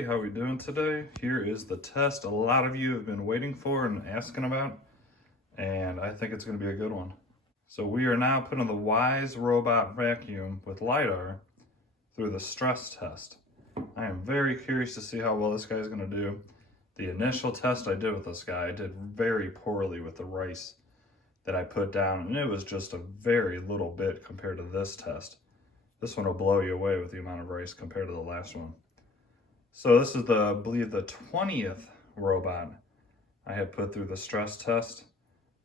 everybody, how we doing today? Here is the test a lot of you have been waiting for and asking about, and I think it's going to be a good one. So we are now putting the WYZE Robot Vacuum with LIDAR through the stress test. I am very curious to see how well this guy is going to do. The initial test I did with this guy, I did very poorly with the rice that I put down, and it was just a very little bit compared to this test. This one will blow you away with the amount of rice compared to the last one. So this is I believe the 20th robot I had put through the stress test,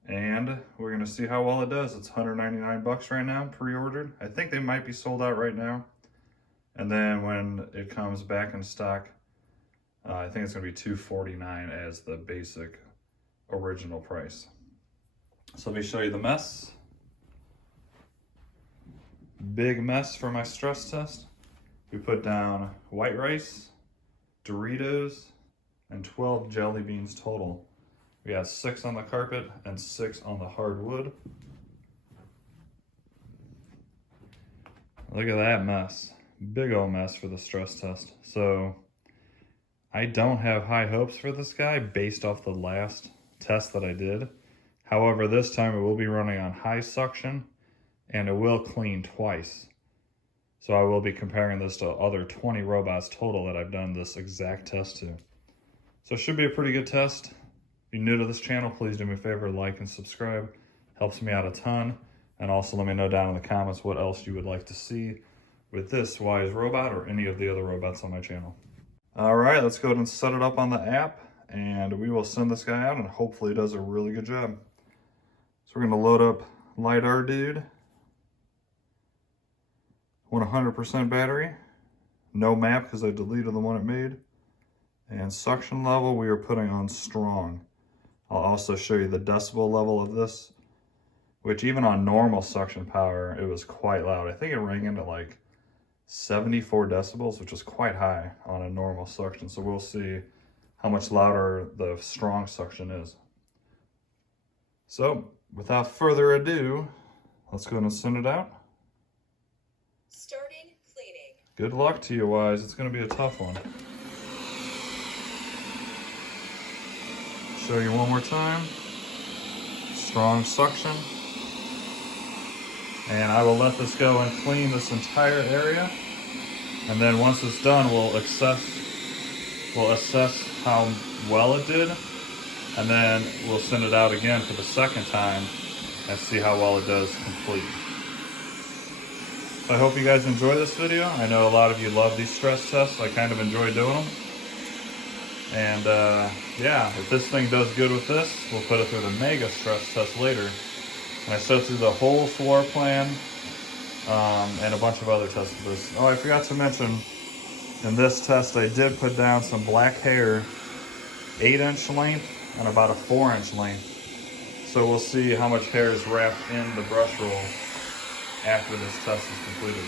and we're gonna see how well it does. It's 199 bucks right now, pre-ordered. I think they might be sold out right now. And then when it comes back in stock, I think it's gonna be $249 as the basic original price. So let me show you the mess. Big mess for my stress test. We put down white rice, Doritos, and 12 jelly beans total. We got 6 on the carpet and 6 on the hardwood. Look at that mess. Big old mess for the stress test. So I don't have high hopes for this guy based off the last test that I did. However, this time it will be running on high suction and it will clean twice. So I will be comparing this to other 20 robots total that I've done this exact test to. So it should be a pretty good test. If you're new to this channel, please do me a favor, like and subscribe. Helps me out a ton. And also let me know down in the comments what else you would like to see with this WYZE robot or any of the other robots on my channel. All right, let's go ahead and set it up on the app, and we will send this guy out and hopefully it does a really good job. So we're gonna load up LIDAR dude. 100% battery, no map because I deleted the one it made, and suction level we are putting on strong. I'll also show you the decibel level of this, which even on normal suction power it was quite loud. I think it rang into like 74 decibels, which is quite high on a normal suction. So we'll see how much louder the strong suction is. So without further ado, let's go ahead and send it out. Starting cleaning. Good luck to you, WYZE. It's going to be a tough one. Show you one more time. Strong suction. And I will let this go and clean this entire area. And then once it's done, we'll assess how well it did. And then we'll send it out again for the second time and see how well it does complete. I hope you guys enjoy this video. I know a lot of you love these stress tests. I kind of enjoy doing them. And yeah, if this thing does good with this, we'll put it through the mega stress test later. And I set through the whole floor plan and a bunch of other tests for this. Oh, I forgot to mention, in this test I did put down some black hair, 8-inch length and about a 4-inch length. So we'll see how much hair is wrapped in the brush roll after this test is completed.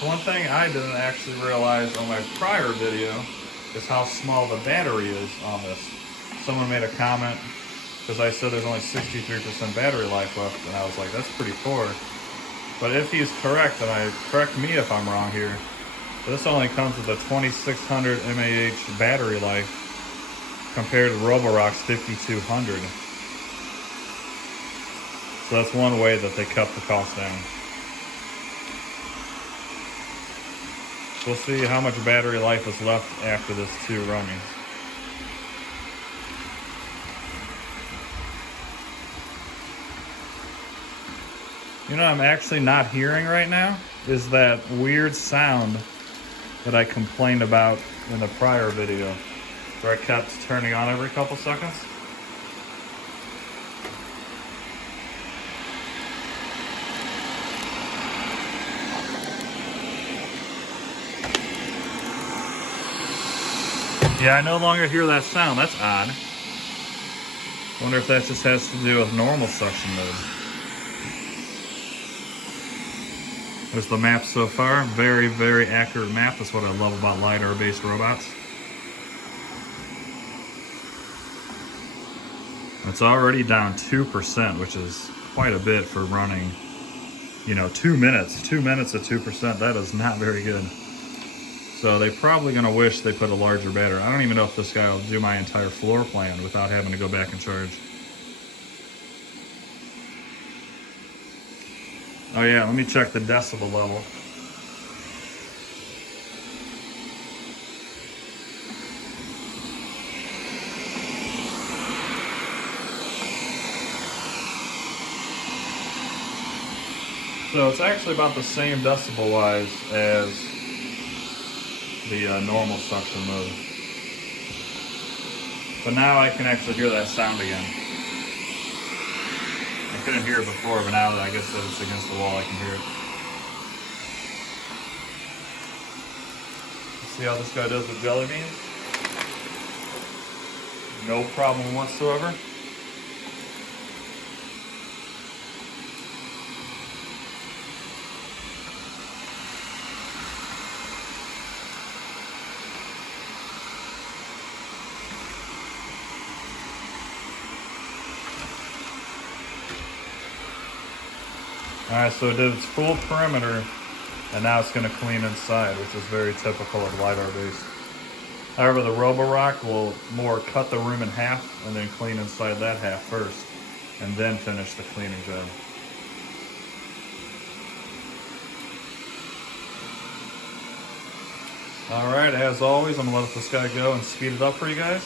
So one thing I didn't actually realize on my prior video is how small the battery is on this. Someone made a comment because I said there's only 63% battery life left, and I was like, that's pretty poor. But if he's correct, and correct me if I'm wrong here, this only comes with a 2600 mAh battery life compared to Roborock's 5200. So that's one way that they cut the cost down. We'll see how much battery life is left after this 2 runnings. You know what I'm actually not hearing right now is that weird sound that I complained about in the prior video, where it kept turning on every couple seconds. Yeah, I no longer hear that sound. That's odd. I wonder if that just has to do with normal suction mode. There's the map so far. Very, very accurate map. That's what I love about LIDAR-based robots. It's already down 2%, which is quite a bit for running you know, 2 minutes. 2 minutes at 2%, that is not very good. So they're probably gonna wish they put a larger battery. I don't even know if this guy will do my entire floor plan without having to go back and charge. Oh yeah, let me check the decibel level. So it's actually about the same decibel-wise as the normal suction mode. But now I can actually hear that sound again. I couldn't hear it before, but now that I guess that it's against the wall, I can hear it. See how this guy does with jelly beans? No problem whatsoever. Alright, so it did its full perimeter, and now it's going to clean inside, which is very typical of LIDAR based. However, the Roborock will more cut the room in half and then clean inside that half first, and then finish the cleaning job. Alright, as always, I'm going to let this guy go and speed it up for you guys.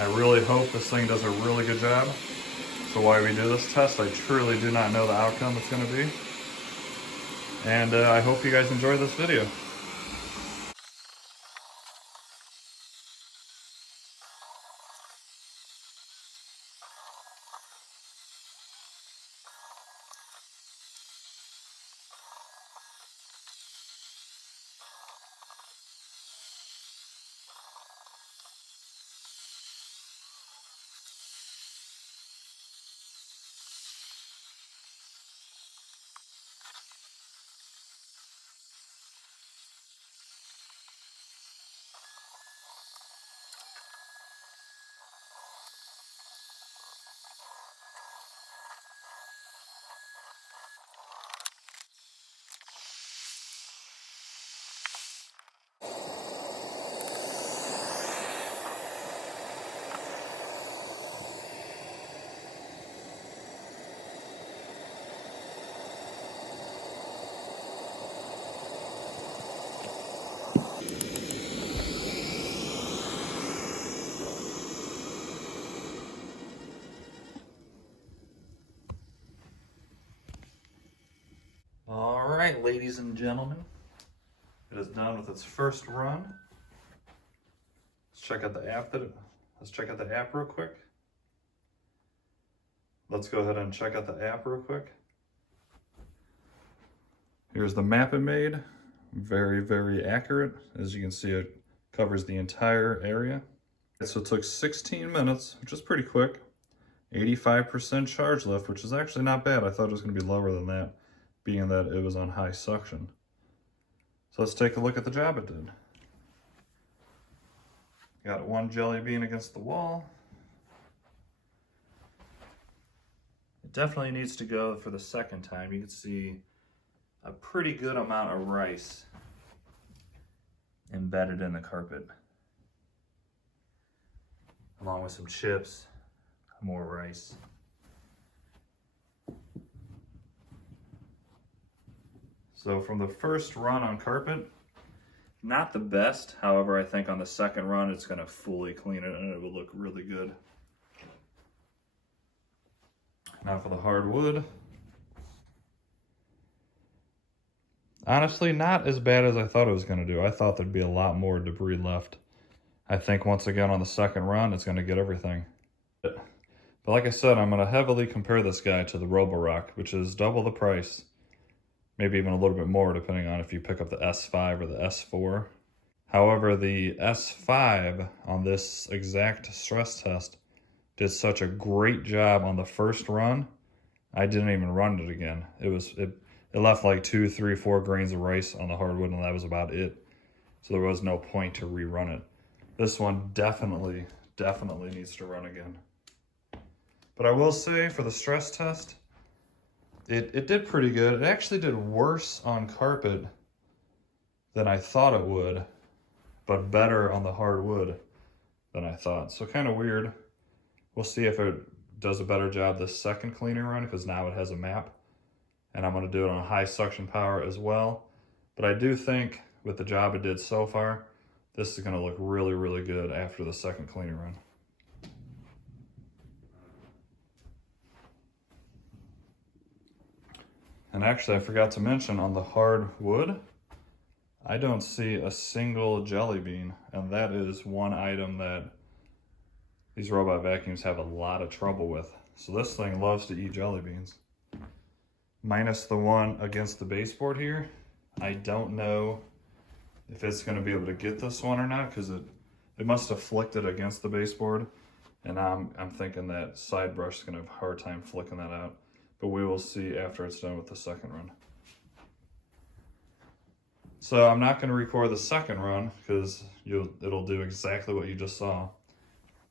I really hope this thing does a really good job. So why we do this test, I truly do not know the outcome it's going to be. And I hope you guys enjoy this video. Alright, ladies and gentlemen, it is done with its first run. Let's check out the app real quick. Let's go ahead and check out the app real quick. Here's the map it made. Very, very accurate. As you can see, it covers the entire area. So it took 16 minutes, which is pretty quick. 85% charge lift, which is actually not bad. I thought it was going to be lower than that, being that it was on high suction. So let's take a look at the job it did. Got one jelly bean against the wall. It definitely needs to go for the second time. You can see a pretty good amount of rice embedded in the carpet, along with some chips, more rice. So from the first run on carpet, not the best. However, I think on the second run, it's going to fully clean it and it will look really good. Now for the hardwood. Honestly, not as bad as I thought it was going to do. I thought there'd be a lot more debris left. I think once again on the second run, it's going to get everything. But like I said, I'm going to heavily compare this guy to the Roborock, which is double the price. Maybe even a little bit more depending on if you pick up the S5 or the S4. However, the S5 on this exact stress test did such a great job on the first run, I didn't even run it again. It left like 2, 3, 4 grains of rice on the hardwood, and that was about it. So there was no point to rerun it. This one definitely needs to run again. But I will say, for the stress test, it did pretty good. It actually did worse on carpet than I thought it would, but better on the hardwood than I thought. So kind of weird. We'll see if it does a better job this second cleaning run, because now it has a map. And I'm going to do it on high suction power as well. But I do think with the job it did so far, this is going to look really, really good after the second cleaning run. And actually, I forgot to mention on the hardwood, I don't see a single jelly bean. And that is one item that these robot vacuums have a lot of trouble with. So this thing loves to eat jelly beans. Minus the one against the baseboard here. I don't know if it's going to be able to get this one or not, because it must have flicked it against the baseboard, and I'm thinking that side brush is going to have a hard time flicking that out, but we will see after it's done with the second run. So I'm not going to record the second run because it'll do exactly what you just saw,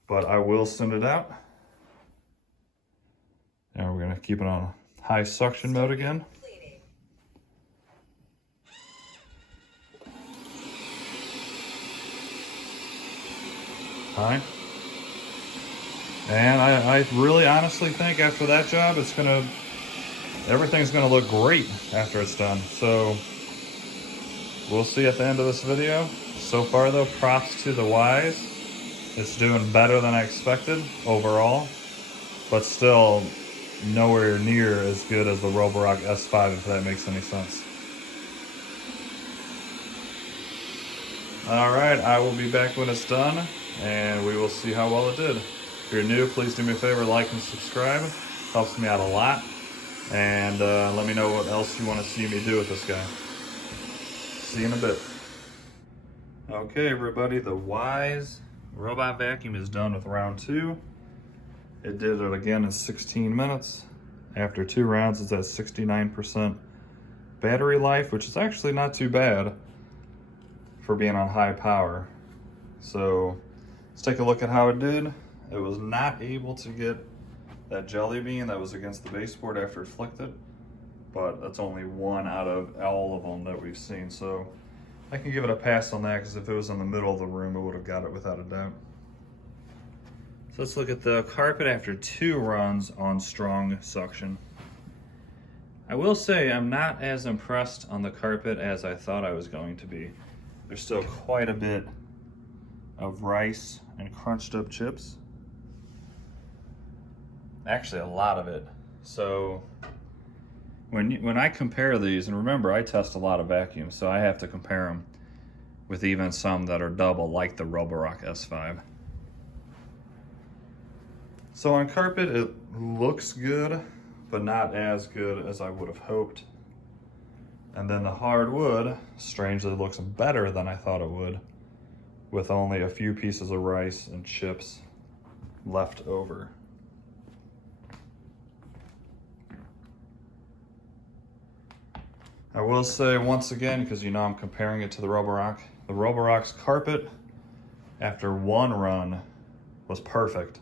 but I will send it out, and we're going to keep it on high suction mode again. High. And I really honestly think after that job, everything's gonna look great after it's done. So we'll see at the end of this video. So far though, props to the WYZE. It's doing better than I expected overall, but still nowhere near as good as the Roborock S5, if that makes any sense. All right, I will be back when it's done, and we will see how well it did. If you're new, please do me a favor, like and subscribe. Helps me out a lot. And let me know what else you want to see me do with this guy. See you in a bit. Okay, everybody, the WYZE Robot Vacuum is done with round 2. It did it again in 16 minutes. After 2 rounds, it's at 69% battery life, which is actually not too bad for being on high power. So let's take a look at how it did. It was not able to get that jelly bean that was against the baseboard after it flicked it, but that's only one out of all of them that we've seen. So I can give it a pass on that, because if it was in the middle of the room, it would have got it without a doubt. So let's look at the carpet after 2 runs on strong suction. I will say I'm not as impressed on the carpet as I thought I was going to be. There's still quite a bit of rice and crunched up chips. Actually, a lot of it. So when I compare these, and remember I test a lot of vacuums, so I have to compare them with even some that are double, like the Roborock S5. So on carpet, it looks good, but not as good as I would have hoped. And then the hardwood, strangely, looks better than I thought it would, with only a few pieces of rice and chips left over. I will say once again, because you know I'm comparing it to the Roborock's carpet after 1 run was perfect.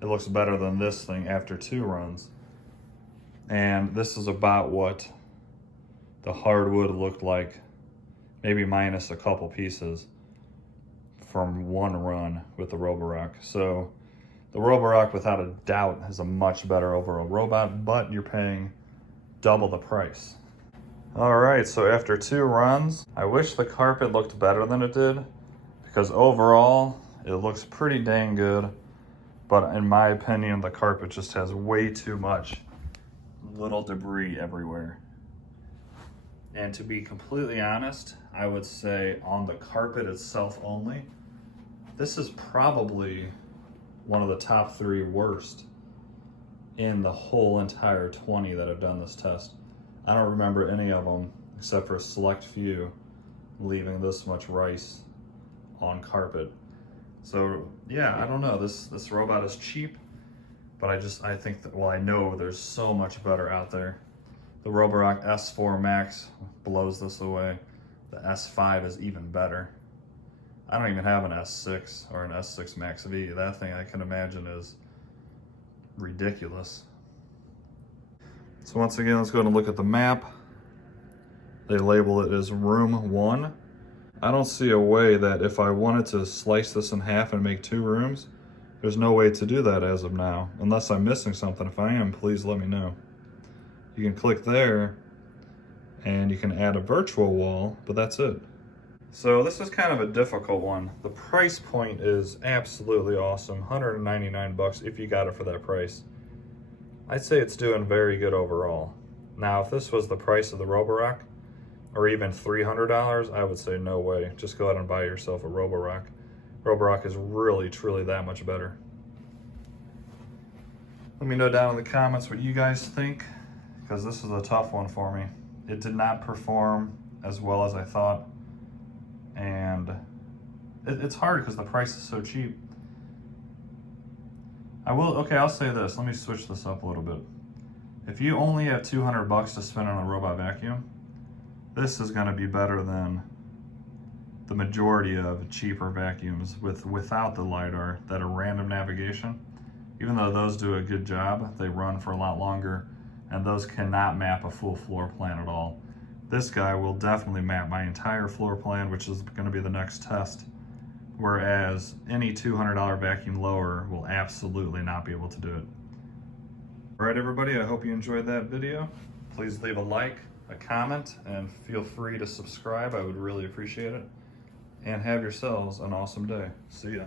It looks better than this thing after 2 runs. And this is about what the hardwood looked like, maybe minus a couple pieces from 1 run with the Roborock. So the Roborock, without a doubt, is a much better overall robot, but you're paying double the price. All right, so after 2 runs, I wish the carpet looked better than it did, because overall it looks pretty dang good. But in my opinion, the carpet just has way too much little debris everywhere. And to be completely honest, I would say on the carpet itself only, this is probably one of the top 3 worst in the whole entire 20 that have done this test. I don't remember any of them, except for a select few, leaving this much rice on carpet. So yeah, I don't know, this robot is cheap, but I think that, well, I know there's so much better out there. The Roborock S4 Max blows this away. The S5 is even better. I don't even have an S6 or an S6 Max V. That thing I can imagine is ridiculous. So once again, let's go ahead and look at the map. They label it as room 1. I don't see a way that if I wanted to slice this in half and make 2 rooms, there's no way to do that as of now, unless I'm missing something. If I am, please let me know. You can click there and you can add a virtual wall, but that's it. So this is kind of a difficult one. The price point is absolutely awesome, 199 bucks if you got it for that price. I'd say it's doing very good overall. Now, if this was the price of the Roborock, or even $300, I would say no way. Just go ahead and buy yourself a Roborock. Roborock is really, truly that much better. Let me know down in the comments what you guys think, because this is a tough one for me. It did not perform as well as I thought, and it's hard because the price is so cheap. I'll say this. Let me switch this up a little bit. If you only have 200 bucks to spend on a robot vacuum, this is going to be better than the majority of cheaper vacuums without the LIDAR that are random navigation. Even though those do a good job, they run for a lot longer, and those cannot map a full floor plan at all. This guy will definitely map my entire floor plan, which is going to be the next test, whereas any $200 vacuum lower will absolutely not be able to do it. All right, everybody, I hope you enjoyed that video. Please leave a like, a comment, and feel free to subscribe. I would really appreciate it. And have yourselves an awesome day. See ya.